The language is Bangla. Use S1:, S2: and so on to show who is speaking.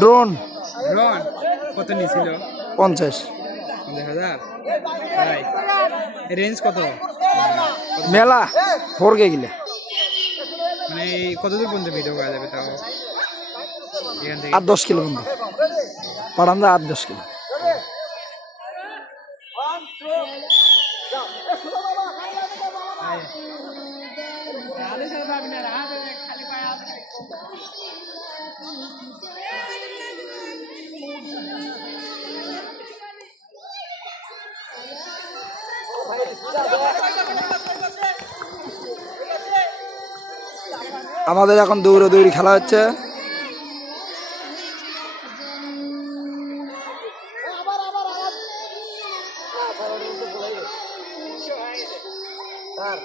S1: ড্রোন
S2: ড্রোন কত নিয়েছিল
S1: পঞ্চাশ।
S2: পঞ্চাশ হাজার? রেঞ্জ কত?
S1: মেলা ফোরকে গেলে
S2: মানে কতদূর পর্যন্ত ভিডিও করা যাবে তাও?
S1: আট দশ কিলো বন্ধু পাঠান দা আট দশ কিলো। আমাদের এখন দৌড়ে দৌড়ি খেলা হচ্ছে।
S3: স্যার